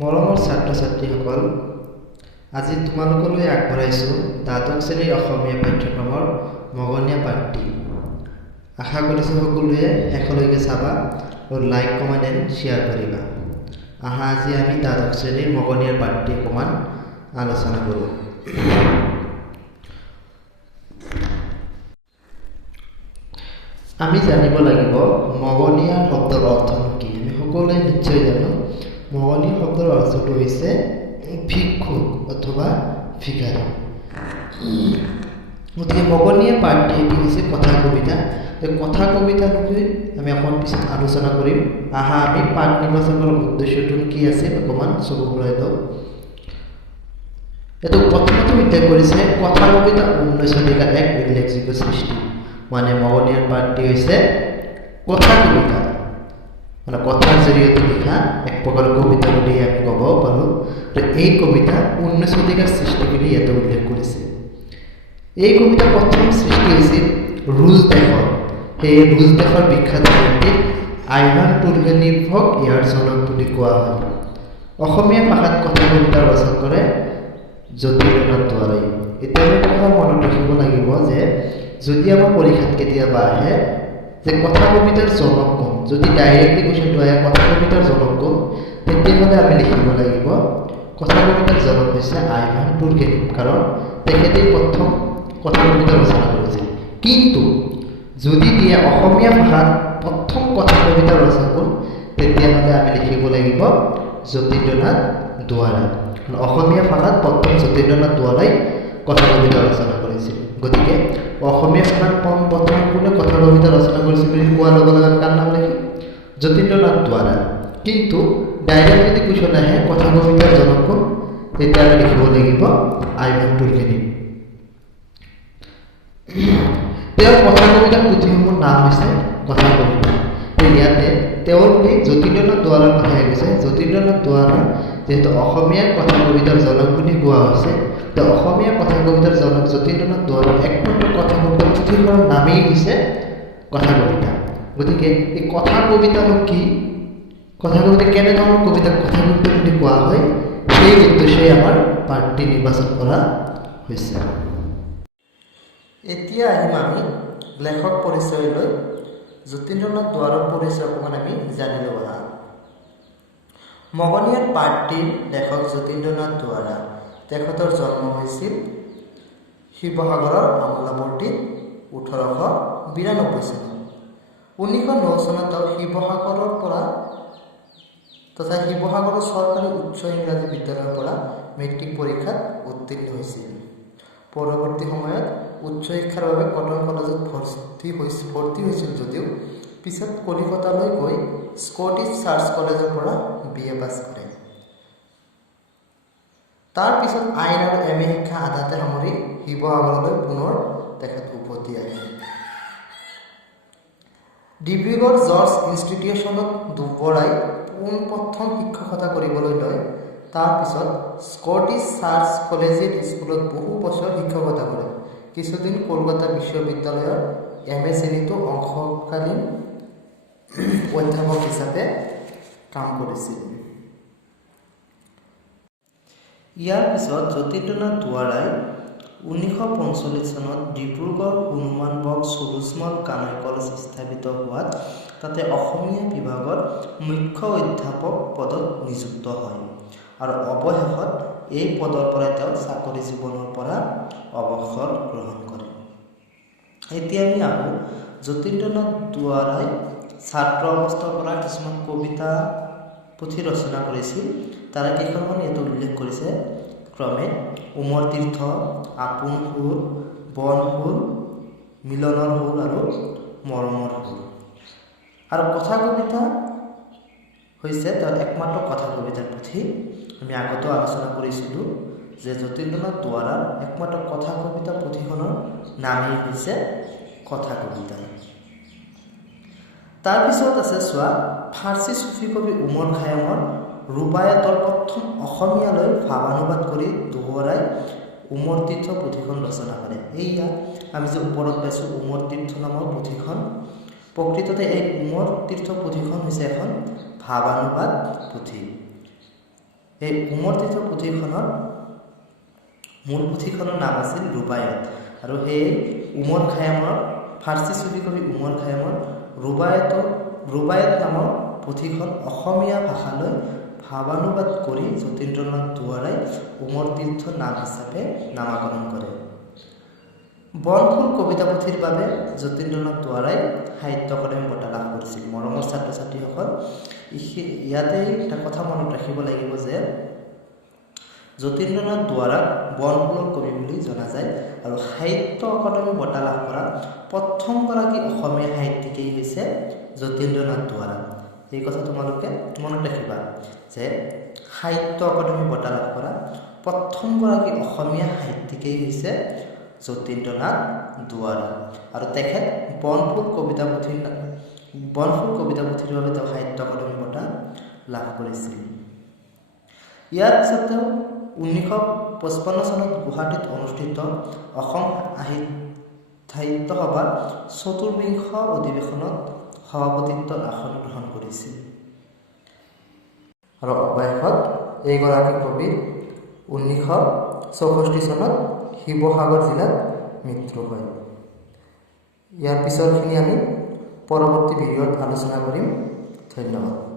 মৰমৰ ছাত্ৰ-ছাত্ৰীসকল, আজি তোমালোকলৈ আগবঢ়াইছোঁ দ্বাদশ শ্ৰেণীৰ অসমীয়া পাঠ্যক্ৰমৰ মগনীয়া পাঠটি। আশা কৰিছোঁ সকলোৱে শেষলৈকে চাবা আৰু লাইক, কমেণ্ট এণ্ড শ্বেয়াৰ কৰিবা। আহা আজি আমি দ্বাদশ শ্ৰেণীৰ মগনীয়াৰ পাঠটি অকণমান আলোচনা কৰোঁ। আমি জানিব লাগিব মগনীয়াৰ শব্দৰ অৰ্থনো কি। আমি সকলোৱে নিশ্চয় জানো মগনীয়া শব্দৰ অৰ্থটো হৈছে ভিক্ষুক অথবা ভিখাৰী। গতিকে মগনীয়া পাঠটি এটি হৈছে কথা কবিতা। কথা কবিতালৈকে আমি অকণমান পিছত আলোচনা কৰিম। আহা আমি পাঠ নিৰ্বাচনৰ উদ্দেশ্যটো কি আছে অকণমান চকু ফুৰাই লওঁ। এইটো প্ৰথমতে উল্লেখ কৰিছে কথা কবিতা 19 শতিকাৰ এক উল্লেখযোগ্য সৃষ্টি। মানে মগনীয়াৰ পাঠটি হৈছে কথা কবিতা, মানে কথাৰ জৰিয়তে লিখা এক প্ৰকাৰ কবিতা বুলি আমি ক'ব পাৰোঁ। এই কবিতা 19 শতিকাৰ সৃষ্টি বুলি ইয়াতে উল্লেখ কৰিছে। এই কবিতা প্ৰথম সৃষ্টি হৈছিল ৰুছ দেশত। সেই ৰুছ দেশৰ বিখ্যাত সাহিত্যিক আইভান তুৰ্গেনিভক ইয়াৰ জনক বুলি কোৱা হয়। অসমীয়া ভাষাত কথা কবিতা ৰচনা কৰে যতীন্দ্ৰনাথ দুৱৰাই। এতিয়া কথা মনত ৰাখিব লাগিব যে যদি আমাৰ পৰীক্ষাত কেতিয়াবা আহে যে কথা কবিতাৰ জনক কোন, যদি ডাইৰেক্টলি কুৱেশ্যনটো আহে কথা কবিতাৰ জনক কোন, তেতিয়াহ'লে আমি লিখিব লাগিব কথা কবিতাৰ জনক হৈছে আইভান তুৰ্গেনিভ, কাৰণ তেখেতে প্ৰথম কথা কবিতা ৰচনা কৰিছিল। কিন্তু যদি দিয়ে অসমীয়া ভাষাত প্ৰথম কথা কবিতা ৰচনা কোন, তেতিয়াহ'লে আমি লিখিব লাগিব যতীন্দ্ৰনাথ দুৱৰাই। অসমীয়া ভাষাত প্ৰথম যতীন্দ্ৰনাথ দুৱৰাই কথা কবিতা ৰচনা কৰিছিল। গতিকে অসমীয়া ভাষাত প্ৰথম কোনে কথা কবিতা ৰচনা কৰিছিল বুলি কোৱাৰ লগে লগে কাৰ নাম লিখিম? যতীন্দ্ৰনাথ দুৱৰাই। কিন্তু ডাইৰেক্ট যদি কুৱেশ্যন আহে কথা কবিতাৰ জনক কোন, তেতিয়া আমি লিখিব লাগিব আইভান তুৰ্গেনিভ। তেওঁৰ কথা কবিতাৰ পুথিসমূহৰ নাম হৈছে কথা কবিতা। ইয়াতে তেওঁৰ বুলি যতীন্দ্ৰনাথ দুৱৰাৰ কথাই কৈছে। যতীন্দ্ৰনাথ দুৱৰা যিহেতু অসমীয়া কথা কবিতাৰ জনক বুলি কোৱা হৈছে, তেওঁ অসমীয়া কথা কবিতাৰ জনক যতীন্দ্ৰনাথ দুৱৰাৰ একমাত্ৰ কথা কবিতাৰ পুথিখনৰ নামেই হৈছে কথা কবিতা। গতিকে এই কথা কবিতানো কি, কথা কবিতা কেনেধৰণৰ কবিতাক কথা কবিতা বুলি কোৱা হয়, সেই উদ্দেশ্যেই আমাৰ পাঠটি নিৰ্বাচন কৰা হৈছে। এতিয়া আহিম আমি লেখক পৰিচয়লৈ। যতীন্দ্ৰনাথ দুৱৰাৰ পৰিচয় অকণমান আমি জানি ল'ব আহা। মগনীয়াৰ পাঠটিৰ লেখক যতীন্দ্ৰনাথ দুৱৰা। তেখেতৰ জন্ম হৈছিল শিৱসাগৰৰ আমোলাপট্টিত 1892 চনত। 1909 চনত তেওঁ শিৱসাগৰৰ পৰা তথা শিৱসাগৰৰ চৰকাৰী উচ্চ ইংৰাজী বিদ্যালয়ৰ পৰা মেট্ৰিক পৰীক্ষাত উত্তীৰ্ণ হৈছিল। পৰৱৰ্তী সময়ত উচ্চ শিক্ষাৰ বাবে কটন কলেজত ভৰ্তি হৈছিল যদিও পিছত কলিকতালৈ গৈ স্কটিছ চাৰ্চ কলেজৰ পৰা BA পাছ কৰে। তাৰ পিছত আইন আৰু MA শিক্ষা আধাতে সামৰি শিৱসাগৰলৈ পুনৰ তেখেত উভতি আহে। ডিব্ৰুগড় জৰ্জ ইনষ্টিটিউশ্যনত দুৱৰাই পোনপ্ৰথম শিক্ষকতা কৰিবলৈ লয়। তাৰপিছত স্কটিছ চাৰ্চ কলেজিয়েট স্কুলত বহু বছৰ শিক্ষকতা কৰে। কিছুদিন কলকাতা বিশ্ববিদ্যালয়ৰ MA শ্ৰেণীতো অংশকালীন অধ্যাপক হিচাপে কাম কৰিছিল। ইয়াৰ পিছত যতীন্দ্ৰনাথ দুৱৰাই 1945 চনত ডিব্ৰুগড় হনুমান বক্স সৰোজমল কানৈ কলেজ স্থাপিত হোৱাত তাতে অসমীয়া বিভাগৰ মুখ্য অধ্যাপক পদত নিযুক্ত হয় আৰু অৱশেষত এই পদৰ পৰাই তেওঁ চাকৰি জীৱনৰ পৰা অৱসৰ গ্ৰহণ কৰে। এতিয়া আমি আহোঁ যতীন্দ্ৰনাথ দুৱৰাই ছাত্ৰ অৱস্থাৰ পৰা কিছুমান কবিতা পুথি ৰচনা কৰিছিল। তাৰে কেইখনমান ইয়াত উল্লেখ কৰিছে ক্ৰমে উমৰ তীৰ্থ, আপোন সুৰ, বন সুৰ, মিলনৰ সুৰ আৰু মৰমৰ সুৰ। আৰু কথা কবিতা হৈছে তেওঁৰ একমাত্ৰ কথা কবিতাৰ পুথি। আমি আগতেও আলোচনা কৰিছিলোঁ যে যতীন্দ্ৰনাথ দুৱৰাৰ একমাত্ৰ কথা কবিতা পুথিখনৰ নামেই হৈছে কথা কবিতা। তাৰপিছত আছে চোৱা ফাৰ্চী চুফী কবি উমৰ খায়ামৰ ৰুবায়তৰ প্ৰথম অসমীয়ালৈ ভাৱানুবাদ কৰি দুৱৰাই উমৰ তীৰ্থ পুথিখন ৰচনা কৰে। এইয়া আমি যে ওপৰত পাইছোঁ উমৰ তীৰ্থ নামৰ পুথিখন, প্ৰকৃততে এই উমৰ তীৰ্থ পুথিখন হৈছে এখন ভাৱানুবাদ পুথি। এই উমৰ তীৰ্থ পুথিখনৰ মূল পুথিখনৰ নাম আছিল ৰুবায়ত, আৰু সেই উমৰ খায়ামৰ ফাৰ্চী ছবি কবি উমৰ খায়ামৰ ৰুবায়ত নামৰ পুথিখন অসমীয়া ভাষালৈ ভাৱানুবাদ কৰি যতীন্দ্ৰনাথ দুৱৰাই উমৰ তীৰ্থ নাম হিচাপে নামাকৰণ কৰে। বনফুল কবিতা পুথিৰ বাবে যতীন্দ্ৰনাথ দুৱৰাই সাহিত্য একাডেমী বঁটা লাভ কৰিছিল। মৰমৰ ছাত্ৰ ছাত্ৰীসকল, ইয়াতে এটা কথা মনত ৰাখিব লাগিব যে যতীন্দ্ৰনাথ দুৱৰাক বনফুলৰ কবি বুলি জনা যায়, আৰু সাহিত্য একাডেমী বঁটা লাভ কৰা প্ৰথমগৰাকী অসমীয়া সাহিত্যিকেই হৈছে যতীন্দ্ৰনাথ দুৱৰা। এই কথা তোমালোকে মনত ৰাখিবা যে সাহিত্য একাডেমী বঁটা লাভ কৰা প্ৰথমগৰাকী অসমীয়া সাহিত্যিকেই হৈছে যতীন্দ্ৰনাথ দুৱৰা, আৰু তেখেত বনফুল কবিতা পুথিৰ বাবে তেওঁ সাহিত্য একাডেমী বঁটা লাভ কৰিছিল। ইয়াৰ পিছত তেওঁ 1955 চনত গুৱাহাটীত অনুষ্ঠিত অসম সাহিত্য সভাৰ চতুৰ্বিংশ অধিৱেশনত সভাপতিত্বৰ আসন গ্ৰহণ কৰিছিল। আৰু অৱশেষত এইগৰাকী কবিৰ 1964 চনত শিৱসাগৰ জিলাত মৃত্যু হয়। ইয়াৰ পিছৰখিনি আমি পৰৱৰ্তী ভিডিঅ'ত আলোচনা কৰিম। ধন্যবাদ।